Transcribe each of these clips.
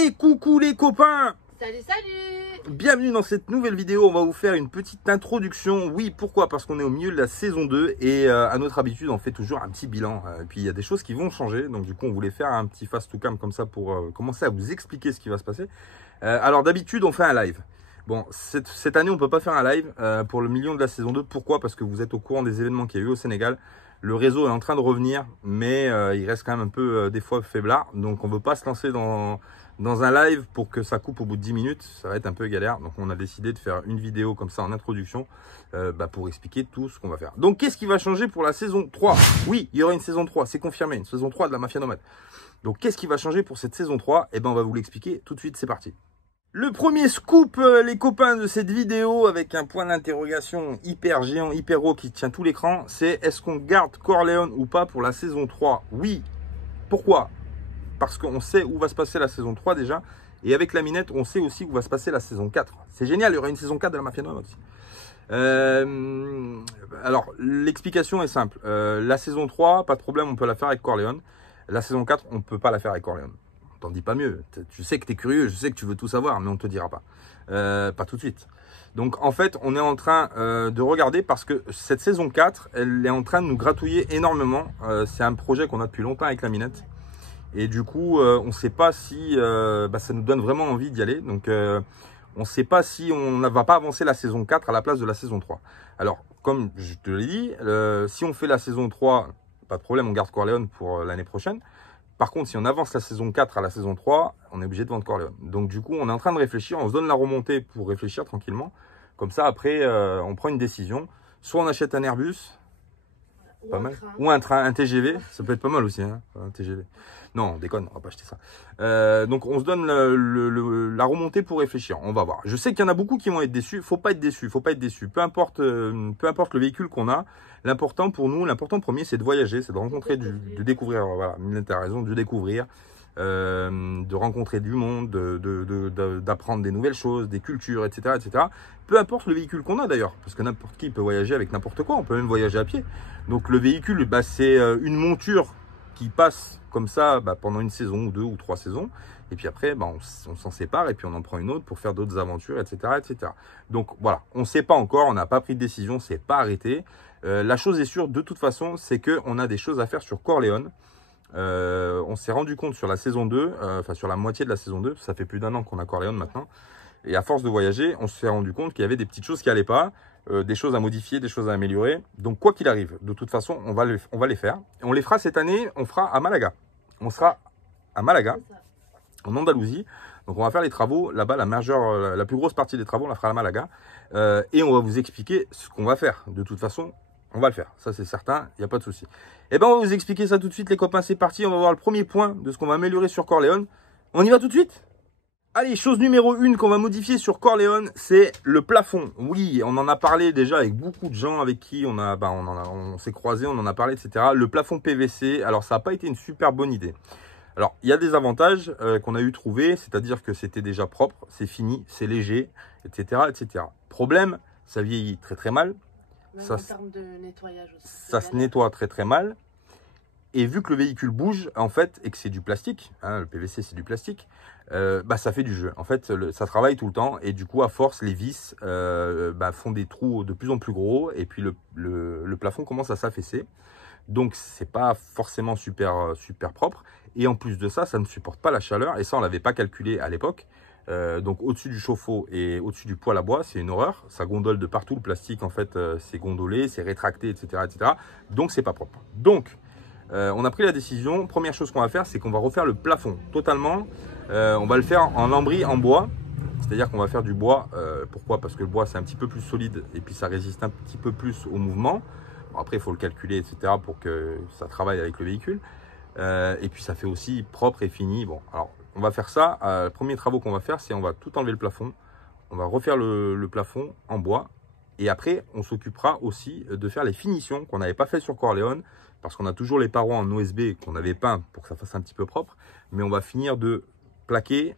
Et coucou les copains! Salut, salut! Bienvenue dans cette nouvelle vidéo. On va vous faire une petite introduction. Oui, pourquoi? Parce qu'on est au milieu de la saison 2 et à notre habitude, on fait toujours un petit bilan. Et puis il y a des choses qui vont changer. Donc du coup, on voulait faire un petit face to cam comme ça pour commencer à vous expliquer ce qui va se passer. Alors d'habitude, on fait un live. Bon, cette année, on ne peut pas faire un live pour le million de la saison 2. Pourquoi? Parce que vous êtes au courant des événements qu'il y a eu au Sénégal. Le réseau est en train de revenir, mais il reste quand même un peu des fois faiblard. Donc on ne veut pas se lancer dans un live pour que ça coupe au bout de 10 minutes. Ça va être un peu galère. Donc on a décidé de faire une vidéo comme ça en introduction pour expliquer tout ce qu'on va faire. Donc qu'est-ce qui va changer pour la saison 3? Oui, il y aura une saison 3, c'est confirmé. Une saison 3 de la Mafia Nomade. Donc qu'est-ce qui va changer pour cette saison 3? Eh ben on va vous l'expliquer tout de suite, c'est parti. Le premier scoop, les copains, de cette vidéo, avec un point d'interrogation hyper géant, hyper haut qui tient tout l'écran, c'est est-ce qu'on garde Corleone ou pas pour la saison 3? Oui. Pourquoi? Parce qu'on sait où va se passer la saison 3 déjà. Et avec la minette, on sait aussi où va se passer la saison 4. C'est génial, il y aura une saison 4 de la Mafia Nomade aussi. Alors, l'explication est simple. La saison 3, pas de problème, on peut la faire avec Corleone. La saison 4, on ne peut pas la faire avec Corleone. T'en dis pas mieux. Tu sais que tu es curieux, je sais que tu veux tout savoir, mais on ne te dira pas. Pas tout de suite. Donc en fait, on est en train de regarder parce que cette saison 4, elle est en train de nous gratouiller énormément. C'est un projet qu'on a depuis longtemps avec la minette. Et du coup, on ne sait pas si ça nous donne vraiment envie d'y aller. Donc on ne sait pas si on ne va pas avancer la saison 4 à la place de la saison 3. Alors, comme je te l'ai dit, si on fait la saison 3, pas de problème, on garde Corleone pour l'année prochaine. Par contre, si on avance la saison 4 à la saison 3, on est obligé de vendre Corleone. Donc du coup, on est en train de réfléchir, on se donne la remontée pour réfléchir tranquillement. Comme ça, après, on prend une décision. Soit on achète un Airbus, pas mal, ou un train, un TGV, ça peut être pas mal aussi, hein, un TGV. Non, on déconne, on va pas acheter ça. Donc on se donne la remontée pour réfléchir, on va voir. Je sais qu'il y en a beaucoup qui vont être déçus, faut pas être déçu, faut pas être déçu. Peu importe le véhicule qu'on a, l'important pour nous, l'important premier, c'est de voyager, c'est de rencontrer, de découvrir, voilà, Minette a raison, de découvrir, de rencontrer du monde, d'apprendre des nouvelles choses, des cultures, etc., etc. Peu importe le véhicule qu'on a d'ailleurs, parce que n'importe qui peut voyager avec n'importe quoi, on peut même voyager à pied. Donc le véhicule, c'est une monture qui passe comme ça pendant une saison ou 2 ou 3 saisons. Et puis après, on s'en sépare et puis on en prend une autre pour faire d'autres aventures, etc., etc. Donc voilà, on ne sait pas encore, on n'a pas pris de décision, c'est pas arrêté. La chose est sûre, de toute façon, c'est qu'on a des choses à faire sur Corleone. On s'est rendu compte sur la saison 2, enfin sur la moitié de la saison 2, ça fait plus d'1 an qu'on a Corleone maintenant. Et à force de voyager, on s'est rendu compte qu'il y avait des petites choses qui n'allaient pas, des choses à modifier, des choses à améliorer. Donc quoi qu'il arrive, de toute façon, on va les faire. Et on les fera cette année, on fera à Malaga. On sera à Malaga, en Andalousie. Donc on va faire les travaux là-bas, la plus grosse partie des travaux, on la fera à Malaga. Et on va vous expliquer ce qu'on va faire. De toute façon, on va le faire, ça c'est certain, il n'y a pas de souci. Et on va vous expliquer ça tout de suite les copains, c'est parti. On va voir le premier point de ce qu'on va améliorer sur Corleone. On y va tout de suite? Allez, chose numéro 1 qu'on va modifier sur Corleone, c'est le plafond. Oui, on en a parlé déjà avec beaucoup de gens avec qui on s'est croisés, on en a parlé, etc. Le plafond PVC, alors ça n'a pas été une super bonne idée. Alors, il y a des avantages qu'on a eu trouver, c'est-à-dire que c'était déjà propre, c'est fini, c'est léger, etc., etc. Problème, ça vieillit très très mal. Même en termes de nettoyage aussi. Ça se nettoie très très mal. Et vu que le véhicule bouge, en fait, et que c'est du plastique, hein, le PVC c'est du plastique, ça fait du jeu. En fait, ça travaille tout le temps et du coup, à force, les vis font des trous de plus en plus gros et puis le plafond commence à s'affaisser. Donc, c'est pas forcément super propre. Et en plus de ça, ça ne supporte pas la chaleur et ça, on l'avait pas calculé à l'époque. Donc au-dessus du chauffe-eau et au-dessus du poêle à bois, c'est une horreur. Ça gondole de partout, le plastique en fait, c'est gondolé, c'est rétracté, etc., etc. Donc c'est pas propre. Donc on a pris la décision, première chose qu'on va faire, c'est qu'on va refaire le plafond totalement. On va le faire en lambris en bois, c'est-à-dire qu'on va faire du bois. Pourquoi? Parce que le bois c'est un petit peu plus solide et puis ça résiste un petit peu plus au mouvement. Bon, après il faut le calculer, etc. pour que ça travaille avec le véhicule. Et puis ça fait aussi propre et fini. Bon, alors on va faire ça. Le premier travaux qu'on va faire, c'est on va tout enlever le plafond. On va refaire le plafond en bois. Et après, on s'occupera aussi de faire les finitions qu'on n'avait pas fait sur Corleone. Parce qu'on a toujours les parois en OSB qu'on avait peint pour que ça fasse un petit peu propre. Mais on va finir de plaquer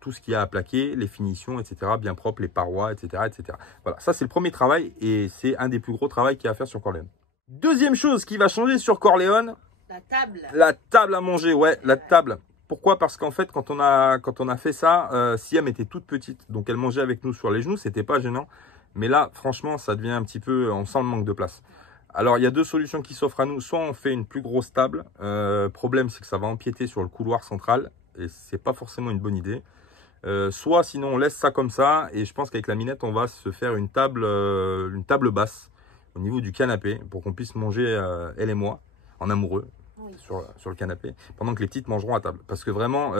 tout ce qu'il y a à plaquer, les finitions, etc. Bien propre, les parois, etc., etc. Voilà, ça c'est le premier travail et c'est un des plus gros travaux qu'il y a à faire sur Corleone. Deuxième chose qui va changer sur Corleone. La table. La table à manger, ouais, la table. Pourquoi? Parce qu'en fait, quand on a fait ça, Siam était toute petite. Donc, elle mangeait avec nous sur les genoux. C'était pas gênant. Mais là, franchement, ça devient un petit peu... On sent le manque de place. Alors, il y a deux solutions qui s'offrent à nous. Soit on fait une plus grosse table. Problème, c'est que ça va empiéter sur le couloir central. Et c'est pas forcément une bonne idée. Soit sinon, on laisse ça comme ça. Et je pense qu'avec la minette, on va se faire une table basse au niveau du canapé pour qu'on puisse manger, elle et moi, en amoureux. Oui. Sur le canapé, pendant que les petites mangeront à table. Parce que vraiment,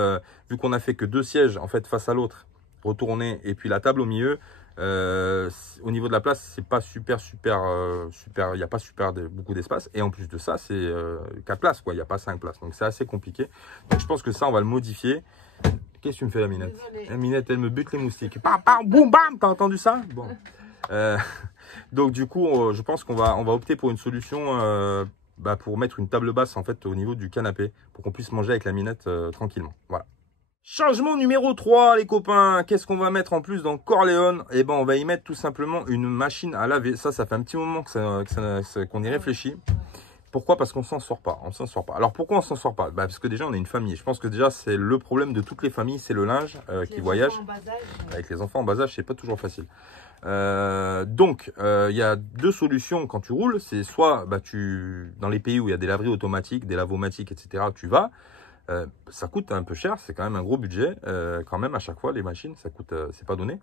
vu qu'on a fait que 2 sièges en fait face à l'autre, retournés, et puis la table au milieu, au niveau de la place, c'est pas super, il n'y a pas beaucoup d'espace. Et en plus de ça, c'est 4 places, quoi. Il n'y a pas 5 places. Donc c'est assez compliqué. Donc je pense que ça, on va le modifier. Qu'est-ce que tu me fais, la Minette? La Minette, elle me bute les moustiques. Bam, bam, boum, bam. T'as entendu ça? Bon. Donc du coup, je pense qu'on va opter pour une solution pour mettre une table basse en fait au niveau du canapé pour qu'on puisse manger avec la Minette tranquillement. Voilà. Changement numéro 3, les copains. Qu'est-ce qu'on va mettre en plus dans Corleone? Eh ben, on va y mettre tout simplement une machine à laver. Ça fait un petit moment qu'on y réfléchit. Pourquoi? Parce qu'on s'en sort pas. On s'en sort pas. Alors pourquoi on s'en sort pas? Parce que déjà on est une famille. Je pense que déjà c'est le problème de toutes les familles, c'est le linge qui voyage. Avec les enfants en bas âge, c'est pas toujours facile. Donc il y a deux solutions quand tu roules. C'est soit dans les pays où il y a des laveries automatiques, des lavomatiques, etc. Tu vas. Ça coûte un peu cher, c'est quand même un gros budget quand même à chaque fois les machines, ça coûte, c'est pas donné.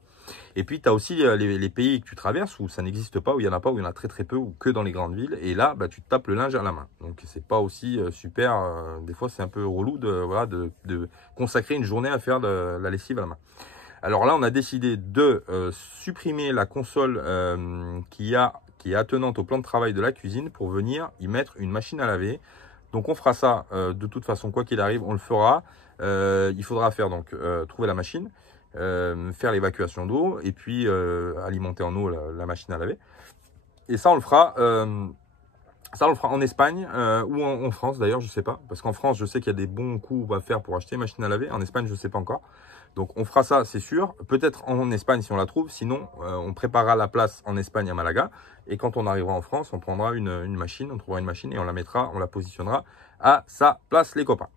Et puis tu as aussi les pays que tu traverses où ça n'existe pas, où il y en a pas, où il y en a très très peu, ou que dans les grandes villes. Et là, tu te tapes le linge à la main. Donc c'est pas aussi super. Des fois c'est un peu relou de consacrer une journée à faire de la lessive à la main. Alors là, on a décidé de supprimer la console qui est attenante au plan de travail de la cuisine pour venir y mettre une machine à laver. Donc on fera ça de toute façon, quoi qu'il arrive, on le fera. Il faudra faire donc trouver la machine, faire l'évacuation d'eau et puis alimenter en eau la machine à laver. Et ça on le fera, en Espagne ou en France d'ailleurs, je sais pas. Parce qu'en France, je sais qu'il y a des bons coups à faire pour acheter une machine à laver. En Espagne, je sais pas encore. Donc on fera ça, c'est sûr. Peut-être en Espagne si on la trouve. Sinon, on préparera la place en Espagne à Malaga. Et quand on arrivera en France, on prendra une machine, on trouvera une machine et on la positionnera à sa place, les copains.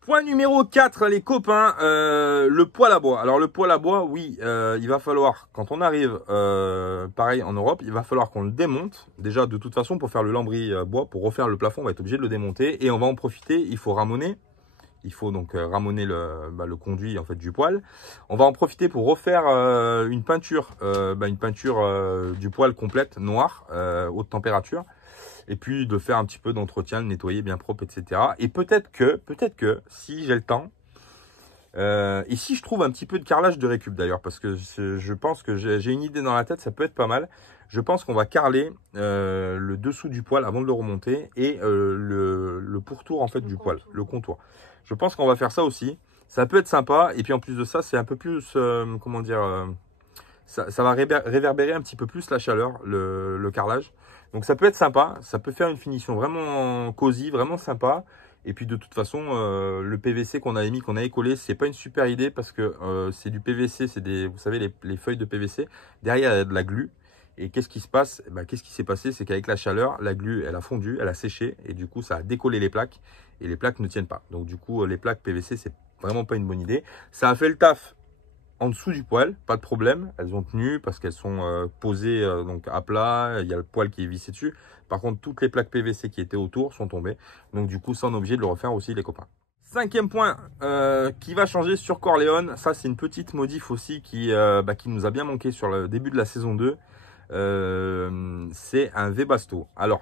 Point numéro 4, les copains, le poêle à bois. Alors le poêle à bois, oui, il va falloir, quand on arrive, pareil en Europe, il va falloir qu'on le démonte. Déjà, de toute façon, pour faire le lambris bois, pour refaire le plafond, on va être obligé de le démonter. Et on va en profiter, il faut ramoner. Il faut donc ramoner le conduit en fait du poêle. On va en profiter pour refaire une peinture du poêle complète, noire, haute température. Et puis de faire un petit peu d'entretien, le nettoyer bien propre, etc. Et peut-être que si j'ai le temps, et si je trouve un petit peu de carrelage de récup d'ailleurs, parce que je pense que j'ai une idée dans la tête, ça peut être pas mal. Je pense qu'on va carreler le dessous du poêle avant de le remonter et le pourtour en fait du poêle, le contour. Je pense qu'on va faire ça aussi. Ça peut être sympa. Et puis en plus de ça, c'est un peu plus, comment dire, ça va réverbérer un petit peu plus la chaleur, le carrelage. Donc ça peut être sympa. Ça peut faire une finition vraiment cosy, vraiment sympa. Et puis de toute façon, le PVC qu'on avait mis, qu'on a écollé, c'est pas une super idée parce que c'est du PVC, c'est vous savez, les feuilles de PVC. Derrière, il y a de la glu. Et qu'est-ce qui se passe? Qu'est-ce qui s'est passé? C'est qu'avec la chaleur, la glu, elle a fondu, elle a séché. Et du coup, ça a décollé les plaques. Et les plaques ne tiennent pas. Donc du coup, les plaques PVC, c'est vraiment pas une bonne idée. Ça a fait le taf en dessous du poêle, pas de problème. Elles ont tenu parce qu'elles sont posées donc à plat. Il y a le poêle qui est vissé dessus. Par contre, toutes les plaques PVC qui étaient autour sont tombées. Donc du coup, ça, on est obligé de le refaire aussi, les copains. Cinquième point qui va changer sur Corleone. Ça, c'est une petite modif aussi qui nous a bien manqué sur le début de la saison 2. C'est un Webasto. Alors,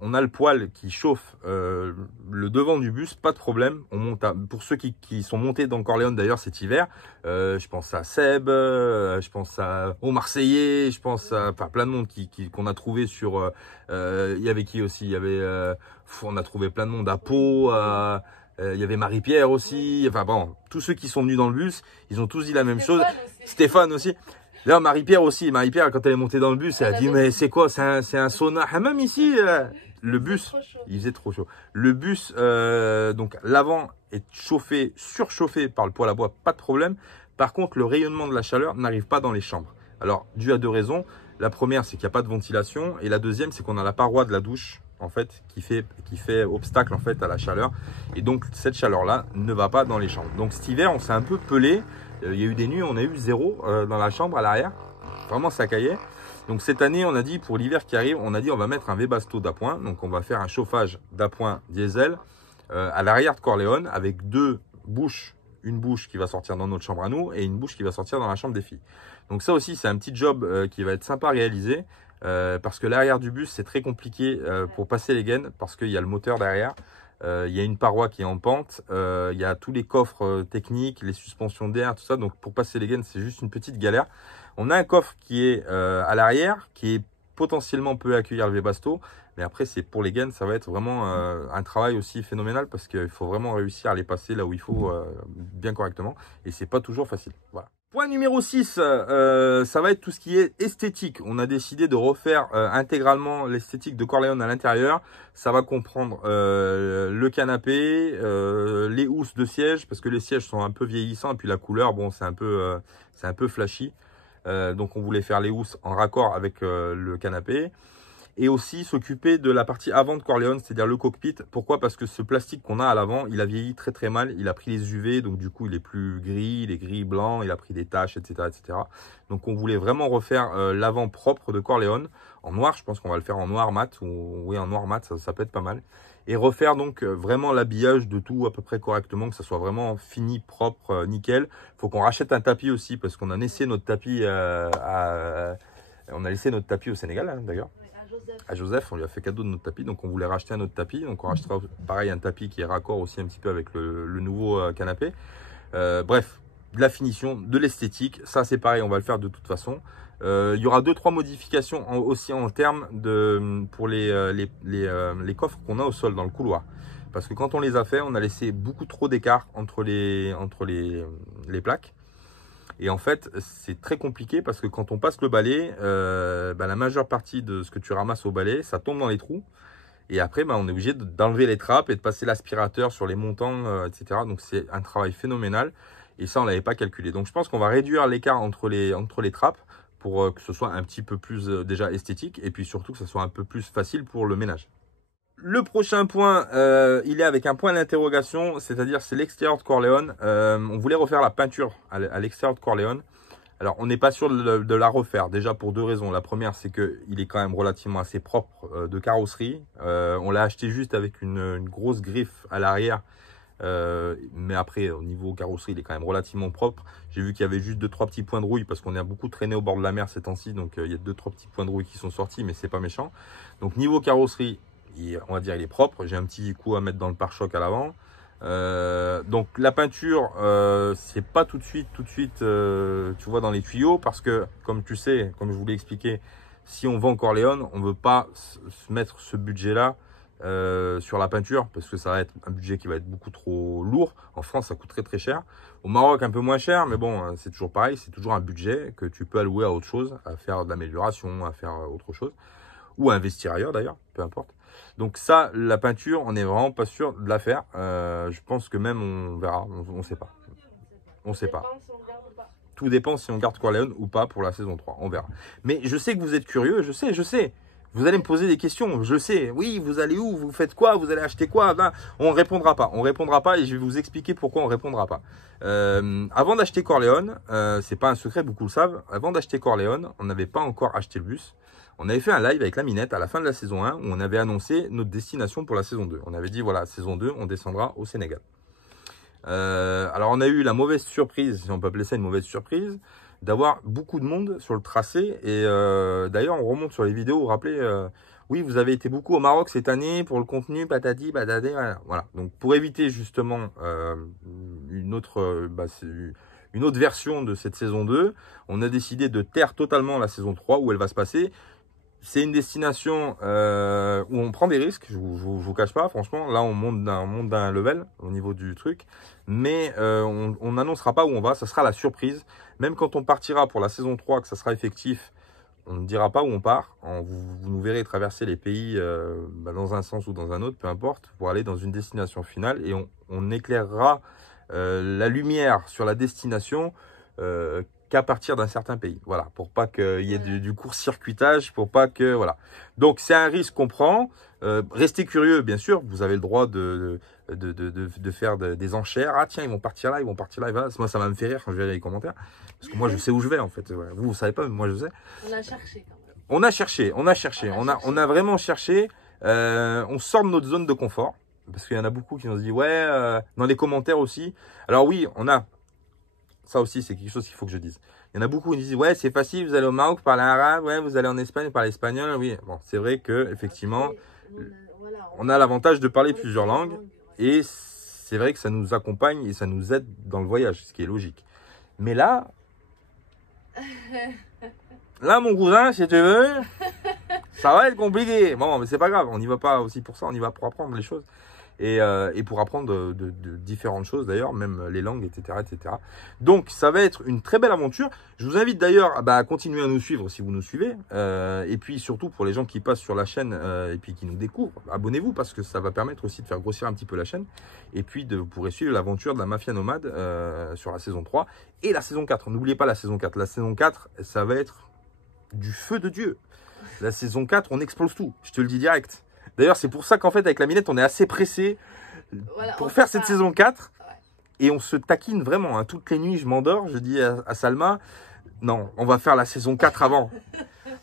on a le poêle qui chauffe le devant du bus, pas de problème. On monte pour ceux qui sont montés dans Corleone d'ailleurs cet hiver, je pense à Seb, je pense aux Marseillais, je pense à plein de monde qu'on a trouvé sur. Il y avait qui aussi? Il y avait, on a trouvé plein de monde à Pau. Il y avait Marie-Pierre aussi. Enfin bon, tous ceux qui sont venus dans le bus, ils ont tous dit la même chose. Stéphane aussi. D'ailleurs, Marie-Pierre aussi. Marie-Pierre, quand elle est montée dans le bus, elle a dit, mais c'est quoi? C'est un sauna hammam ici? Le bus, il faisait trop chaud. Le bus, donc l'avant est chauffé, surchauffé par le poêle à bois, pas de problème. Par contre, le rayonnement de la chaleur n'arrive pas dans les chambres. Alors, dû à deux raisons. La première, c'est qu'il n'y a pas de ventilation. Et la deuxième, c'est qu'on a la paroi de la douche en fait, qui fait obstacle en fait à la chaleur. Et donc, cette chaleur-là ne va pas dans les chambres. Donc, cet hiver, on s'est un peu pelé. Il y a eu des nuits, on a eu 0 dans la chambre à l'arrière. Vraiment, ça caillait. Donc, cette année, on a dit, pour l'hiver qui arrive, on a dit on va mettre un Webasto d'appoint. Donc, on va faire un chauffage d'appoint diesel à l'arrière de Corleone avec 2 bouches. Une bouche qui va sortir dans notre chambre à nous et une bouche qui va sortir dans la chambre des filles. Donc ça aussi, c'est un petit job qui va être sympa à réaliser parce que l'arrière du bus, c'est très compliqué pour passer les gaines parce qu'il y a le moteur derrière, il y a une paroi qui est en pente, il y a tous les coffres techniques, les suspensions d'air, tout ça. Donc pour passer les gaines, c'est juste une petite galère. On a un coffre qui est à l'arrière, qui est potentiellement peut accueillir le Webasto. Mais après, c'est pour les gaines, ça va être vraiment un travail aussi phénoménal parce qu'il faut vraiment réussir à les passer là où il faut bien correctement. Et c'est pas toujours facile. Voilà. Point numéro 6, ça va être tout ce qui est esthétique. On a décidé de refaire intégralement l'esthétique de Corleone à l'intérieur. Ça va comprendre le canapé, les housses de siège parce que les sièges sont un peu vieillissants et puis la couleur, bon, c'est un peu flashy. Donc on voulait faire les housses en raccord avec le canapé. Et aussi s'occuper de la partie avant de Corleone, c'est-à-dire le cockpit. Pourquoi? Parce que ce plastique qu'on a à l'avant, il a vieilli très très mal. Il a pris les UV, donc du coup il est plus gris, il est gris blanc, il a pris des taches, etc. etc. Donc on voulait vraiment refaire l'avant propre de Corleone en noir. Je pense qu'on va le faire en noir mat, ou oui en noir mat, ça peut être pas mal. Et refaire donc vraiment l'habillage de tout à peu près correctement, que ça soit vraiment fini, propre, nickel. Il faut qu'on rachète un tapis aussi, parce qu'on a laissé notre tapis on a laissé notre tapis au Sénégal hein, d'ailleurs. À Joseph, on lui a fait cadeau de notre tapis, donc on voulait racheter un autre tapis. Donc on rachètera pareil un tapis qui est raccord aussi un petit peu avec le nouveau canapé. Bref, de la finition, de l'esthétique, ça c'est pareil, on va le faire de toute façon. Il y aura 2-3 modifications aussi en termes pour les coffres qu'on a au sol dans le couloir. Parce que quand on les a fait, on a laissé beaucoup trop d'écart entre les plaques. Et en fait, c'est très compliqué parce que quand on passe le balai, la majeure partie de ce que tu ramasses au balai, ça tombe dans les trous. Et après, on est obligé d'enlever les trappes et de passer l'aspirateur sur les montants, etc. Donc, c'est un travail phénoménal. Et ça, on ne l'avait pas calculé. Donc, je pense qu'on va réduire l'écart entre les trappes pour que ce soit un petit peu plus déjà esthétique. Et puis surtout que ce soit un peu plus facile pour le ménage. Le prochain point, il est avec un point d'interrogation, c'est-à-dire c'est l'extérieur de Corleone. On voulait refaire la peinture à l'extérieur de Corleone. Alors, on n'est pas sûr de la refaire, déjà pour 2 raisons. La première, c'est qu'il est quand même relativement assez propre de carrosserie. On l'a acheté juste avec une grosse griffe à l'arrière. Mais après, au niveau carrosserie, il est quand même relativement propre. J'ai vu qu'il y avait juste 2-3 petits points de rouille parce qu'on a beaucoup traîné au bord de la mer ces temps-ci. Donc, il y a 2-3 petits points de rouille qui sont sortis, mais c'est pas méchant. Donc, niveau carrosserie, on va dire il est propre. J'ai un petit coup à mettre dans le pare-choc à l'avant. Donc la peinture, c'est pas tout de suite, tu vois dans les tuyaux parce que comme tu sais, comme je vous l'ai expliqué, si on vend Corleone, on veut pas se mettre ce budget-là sur la peinture parce que ça va être un budget qui va être beaucoup trop lourd. En France, ça coûte très très cher. Au Maroc, un peu moins cher, mais bon, c'est toujours pareil. C'est toujours un budget que tu peux allouer à autre chose, à faire de l'amélioration, à faire autre chose ou à investir ailleurs d'ailleurs, peu importe. Donc ça, la peinture, on n'est vraiment pas sûr de la faire. Je pense que même on verra, on ne sait pas. On ne sait pas. Tout dépend si on garde Corleone ou pas pour la saison 3, on verra. Mais je sais que vous êtes curieux, je sais. Vous allez me poser des questions, je sais. Oui, vous allez où? Vous faites quoi? Vous allez acheter quoi? Ben, on ne répondra pas. On ne répondra pas et je vais vous expliquer pourquoi on ne répondra pas. Avant d'acheter Corleone, c'est pas un secret, beaucoup le savent. Avant d'acheter Corleone, on n'avait pas encore acheté le bus. On avait fait un live avec la Minette à la fin de la saison 1 où on avait annoncé notre destination pour la saison 2. On avait dit, voilà, saison 2, on descendra au Sénégal. Alors, on a eu la mauvaise surprise, si on peut appeler ça une mauvaise surprise, d'avoir beaucoup de monde sur le tracé. Et d'ailleurs, on remonte sur les vidéos, vous vous rappelez, oui, vous avez été beaucoup au Maroc cette année pour le contenu, patati, patati, voilà. Donc, pour éviter justement une autre version de cette saison 2, on a décidé de taire totalement la saison 3 où elle va se passer. C'est une destination où on prend des risques, je vous cache pas, franchement. Là, on monte d'un level au niveau du truc. Mais on n'annoncera pas où on va, ça sera la surprise. Même quand on partira pour la saison 3, que ça sera effectif, on ne dira pas où on part. Vous nous verrez traverser les pays dans un sens ou dans un autre, peu importe, pour aller dans une destination finale. Et on éclairera la lumière sur la destination qu'à partir d'un certain pays. Voilà, pour pas qu'il y ait du court-circuitage, pour pas que... Voilà. Donc, c'est un risque qu'on prend. Restez curieux, bien sûr. Vous avez le droit de faire des enchères. Ah tiens, ils vont partir là, ils vont partir là. Et voilà. Moi, ça va me faire rire quand je verrai les commentaires. Parce que moi, je sais où je vais, en fait. Ouais. Vous savez pas, mais moi, je sais. On a cherché quand même. On a cherché. On a vraiment cherché. On sort de notre zone de confort. Parce qu'il y en a beaucoup qui nous disent, ouais, dans les commentaires aussi. Alors oui, on a... Ça aussi, c'est quelque chose qu'il faut que je dise. Il y en a beaucoup qui disent, ouais, c'est facile, vous allez au Maroc, vous parlez arabe, ouais, vous allez en Espagne, vous parlez espagnol. Oui, bon, c'est vrai que effectivement, on a l'avantage de parler plusieurs langues. Et c'est vrai que ça nous accompagne et ça nous aide dans le voyage, ce qui est logique. Mais là, mon cousin, si tu veux, ça va être compliqué. Bon, mais c'est pas grave, on n'y va pas aussi pour ça, on y va pour apprendre les choses. Et pour apprendre de différentes choses d'ailleurs, même les langues, etc., etc. Donc, ça va être une très belle aventure. Je vous invite d'ailleurs à continuer à nous suivre si vous nous suivez. Et puis surtout pour les gens qui passent sur la chaîne et puis qui nous découvrent, abonnez-vous parce que ça va permettre aussi de faire grossir un petit peu la chaîne. Et puis vous pourrez suivre l'aventure de la Mafia Nomade sur la saison 3 et la saison 4. N'oubliez pas la saison 4. La saison 4, ça va être du feu de Dieu. La saison 4, on explose tout. Je te le dis direct. D'ailleurs, c'est pour ça qu'en fait, avec la Minette, on est assez pressé pour faire cette saison 4. Ouais. Et on se taquine vraiment. Hein. Toutes les nuits, je m'endors. Je dis à Salma, non, on va faire la saison 4 avant.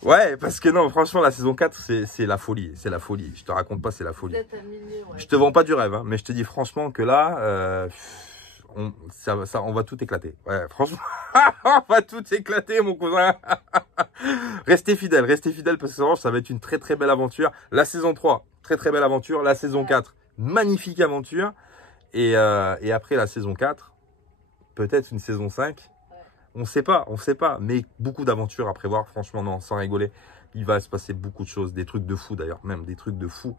Ouais, parce que non, franchement, la saison 4, c'est la folie. C'est la folie. Je te raconte pas, c'est la folie. Je te vends pas du rêve, hein, mais je te dis franchement que là, on va tout éclater. Ouais, franchement, on va tout éclater, mon cousin. Restez fidèles parce que ça va être une très très belle aventure. La saison 3, très très belle aventure. La saison 4, magnifique aventure. Et après la saison 4, peut-être une saison 5. On sait pas. Mais beaucoup d'aventures à prévoir. Franchement, non, sans rigoler. Il va se passer beaucoup de choses. Des trucs de fou d'ailleurs, même des trucs de fou.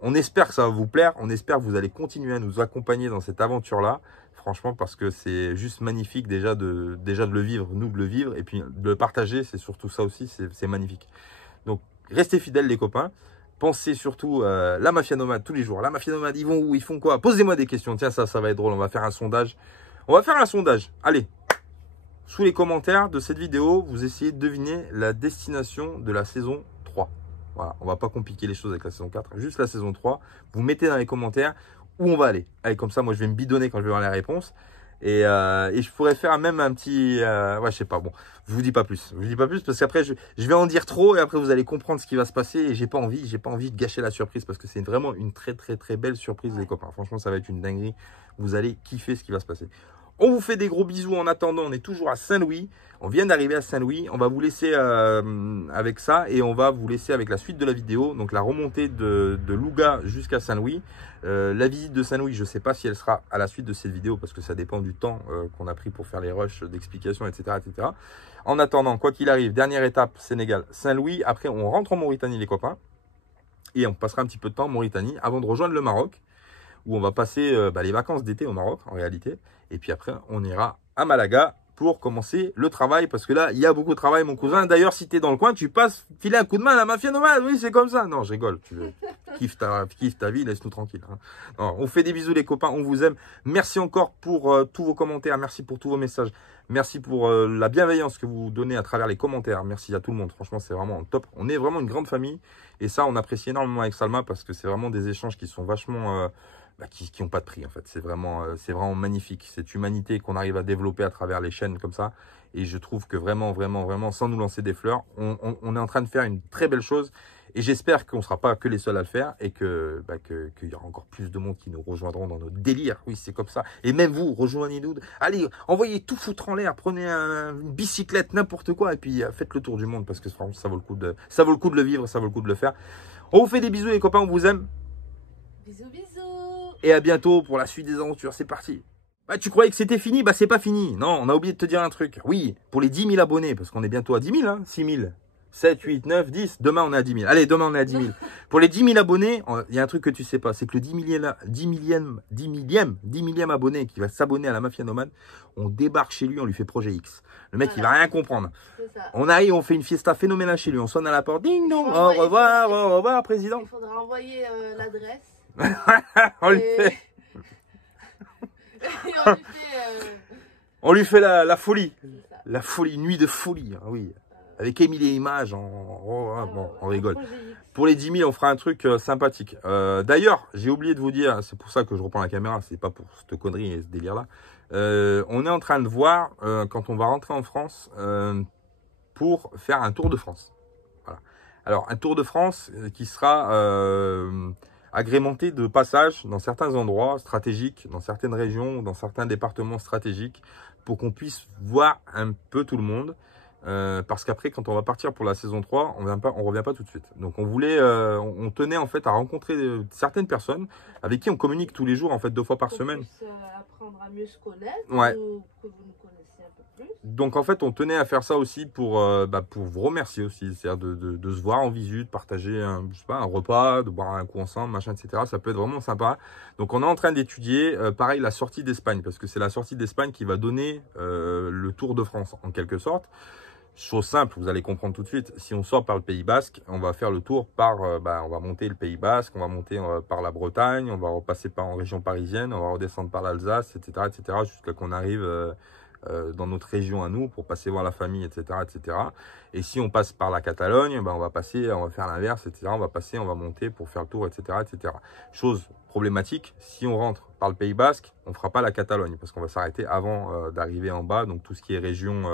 On espère que ça va vous plaire. On espère que vous allez continuer à nous accompagner dans cette aventure-là. Franchement, parce que c'est juste magnifique déjà de le vivre, nous de le vivre. Et puis de le partager, c'est surtout ça aussi, c'est magnifique. Donc, restez fidèles les copains. Pensez surtout la Mafia Nomade tous les jours. La Mafia Nomade, ils vont où? Ils font quoi? Posez-moi des questions. Tiens, ça va être drôle. On va faire un sondage. Allez, sous les commentaires de cette vidéo, vous essayez de deviner la destination de la saison 3. Voilà, on va pas compliquer les choses avec la saison 4, juste la saison 3. Vous mettez dans les commentaires où on va aller. Allez, comme ça, moi, je vais me bidonner quand je vais voir les réponses. Et je pourrais faire même un petit... ouais, je sais pas, bon, je vous dis pas plus. Parce qu'après, je vais en dire trop et après, vous allez comprendre ce qui va se passer. Et j'ai pas envie de gâcher la surprise parce que c'est vraiment une très, très, très belle surprise, les copains. Franchement, ça va être une dinguerie. Vous allez kiffer ce qui va se passer. On vous fait des gros bisous en attendant. On est toujours à Saint-Louis. On vient d'arriver à Saint-Louis. On va vous laisser avec ça et on va vous laisser avec la suite de la vidéo. Donc la remontée de Louga jusqu'à Saint-Louis. La visite de Saint-Louis, je ne sais pas si elle sera à la suite de cette vidéo parce que ça dépend du temps qu'on a pris pour faire les rushs d'explication, etc., etc. En attendant, quoi qu'il arrive, dernière étape, Sénégal, Saint-Louis. Après, on rentre en Mauritanie, les copains. Et on passera un petit peu de temps en Mauritanie avant de rejoindre le Maroc, où on va passer les vacances d'été au Maroc, en réalité. Et puis après, on ira à Malaga pour commencer le travail. Parce que là, il y a beaucoup de travail, mon cousin. D'ailleurs, si tu es dans le coin, tu passes filer un coup de main à la Mafia Nomade. Oui, c'est comme ça. Non, je rigole. Tu kiffes ta vie, laisse-nous tranquille. Hein. Non, on fait des bisous, les copains. On vous aime. Merci encore pour tous vos commentaires. Merci pour tous vos messages. Merci pour la bienveillance que vous donnez à travers les commentaires. Merci à tout le monde. Franchement, c'est vraiment top. On est vraiment une grande famille. Et ça, on apprécie énormément avec Salma parce que c'est vraiment des échanges qui sont vachement... qui n'ont pas de prix en fait. C'est vraiment magnifique. Cette humanité qu'on arrive à développer à travers les chaînes comme ça. Et je trouve que vraiment, sans nous lancer des fleurs, on est en train de faire une très belle chose. Et j'espère qu'on ne sera pas que les seuls à le faire et qu'il y aura encore plus de monde qui nous rejoindront dans notre délire. Oui, c'est comme ça. Et même vous, rejoignez-nous. Allez, envoyez tout foutre en l'air. Prenez une bicyclette, n'importe quoi. Et puis faites le tour du monde parce que franchement, ça vaut le coup de le vivre, ça vaut le coup de le faire. On vous fait des bisous les copains, on vous aime. Bisous, bisous. Et à bientôt pour la suite des aventures. C'est parti. Bah, tu croyais que c'était fini? Bah, c'est pas fini. Non, on a oublié de te dire un truc. Oui, pour les 10 000 abonnés, parce qu'on est bientôt à 10 000, hein, 6 000, 7, 8, 9, 10. Demain, on est à 10 000. Allez, demain, on est à 10 000. Pour les 10 000 abonnés, il y a un truc que tu sais pas. C'est que le 10 millième abonné qui va s'abonner à la Mafia Nomade, on débarque chez lui, on lui fait projet X. Le mec, il va rien comprendre. On arrive, on fait une fiesta phénoménale chez lui. On sonne à la porte. Ding dong. Au revoir, président. Il faudra envoyer l'adresse. On lui fait... on lui fait la folie. La folie, nuit de folie, hein, oui. Avec Émilie et Images, bon, on rigole. Pour les 10 000, on fera un truc sympathique. D'ailleurs, j'ai oublié de vous dire, c'est pour ça que je reprends la caméra, c'est pas pour cette connerie et ce délire-là. On est en train de voir, quand on va rentrer en France, pour faire un tour de France. Voilà. Alors, un tour de France qui sera agrémenté de passages dans certains endroits stratégiques, dans certaines régions, dans certains départements stratégiques, pour qu'on puisse voir un peu tout le monde. Parce qu'après, quand on va partir pour la saison 3, on revient pas tout de suite. Donc on voulait, on tenait en fait à rencontrer certaines personnes avec qui on communique tous les jours, en fait 2 fois par semaine. Apprendre à mieux se connaître, ouais. Ou que vous nous connaissiez un peu plus. Donc en fait, on tenait à faire ça aussi pour vous remercier aussi, c'est-à-dire de se voir en visu, de partager je sais pas, un repas, de boire un coup ensemble, machin, etc. Ça peut être vraiment sympa. Donc on est en train d'étudier, pareil, la sortie d'Espagne, parce que c'est la sortie d'Espagne qui va donner le Tour de France en quelque sorte. Chose simple, vous allez comprendre tout de suite. Si on sort par le Pays Basque, on va faire le tour par, on va monter le Pays Basque, on va monter par la Bretagne, on va repasser en région parisienne, on va redescendre par l'Alsace, etc., jusqu'à qu'on arrive dans notre région à nous pour passer voir la famille, etc., etc. Et si on passe par la Catalogne, on va faire l'inverse, etc. On va monter pour faire le tour, etc., etc. Chose problématique, si on rentre par le Pays Basque, on ne fera pas la Catalogne parce qu'on va s'arrêter avant d'arriver en bas. Donc tout ce qui est région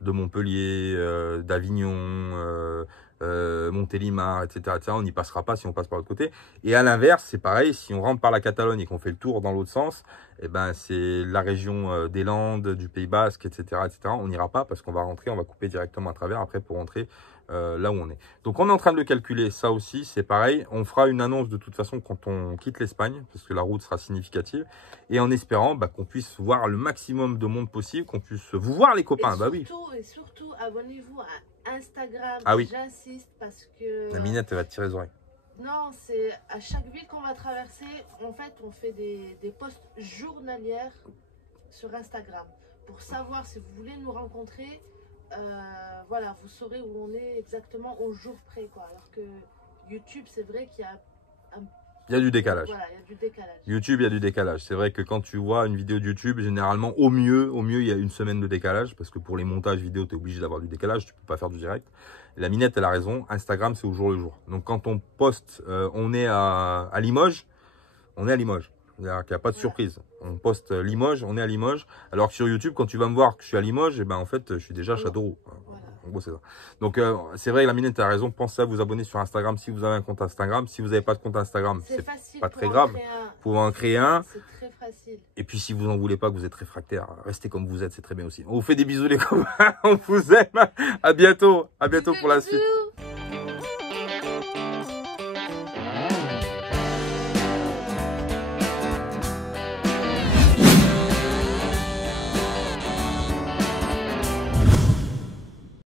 de Montpellier, d'Avignon, Montélimar, etc., on n'y passera pas si on passe par l'autre côté. Et à l'inverse, c'est pareil, si on rentre par la Catalogne et qu'on fait le tour dans l'autre sens, eh ben, c'est la région des Landes, du Pays Basque, etc., etc. On n'ira pas parce qu'on va rentrer, on va couper directement à travers après pour rentrer là où on est. Donc on est en train de le calculer, ça aussi c'est pareil. On fera une annonce de toute façon quand on quitte l'Espagne parce que la route sera significative et en espérant qu'on puisse voir le maximum de monde possible, qu'on puisse vous voir les copains. Et surtout abonnez-vous à Instagram. Ah oui. J'insiste parce que la minette elle va te tirer les oreilles. Non, c'est à chaque ville qu'on va traverser, en fait, on fait des posts journalières sur Instagram pour savoir si vous voulez nous rencontrer. Voilà, vous saurez où on est exactement au jour près, quoi. Alors que YouTube, c'est vrai qu'il y a il y a du décalage. Voilà, il y a du décalage. YouTube, il y a du décalage. C'est vrai que quand tu vois une vidéo de YouTube, généralement, au mieux, il y a une semaine de décalage. Parce que pour les montages vidéo, tu es obligé d'avoir du décalage. Tu peux pas faire du direct. Et la minette, elle a raison. Instagram, c'est au jour le jour. Donc, quand on poste, on est à Limoges, on est à Limoges. C'est-à-dire qu'il n'y a pas de surprise. On poste Limoges, on est à Limoges. Alors que sur YouTube, quand tu vas me voir que je suis à Limoges, en fait, je suis déjà à Châteauroux. Voilà. En gros, c'est ça. Donc, c'est vrai, la minette a raison. Pensez à vous abonner sur Instagram si vous avez un compte Instagram. Si vous n'avez pas de compte Instagram, c'est pas très grave. Vous pouvez en créer un. C'est très facile. Et puis, si vous n'en voulez pas, que vous êtes réfractaire, restez comme vous êtes, c'est très bien aussi. On vous fait des bisous les copains. On vous aime. À bientôt. À bientôt pour la suite.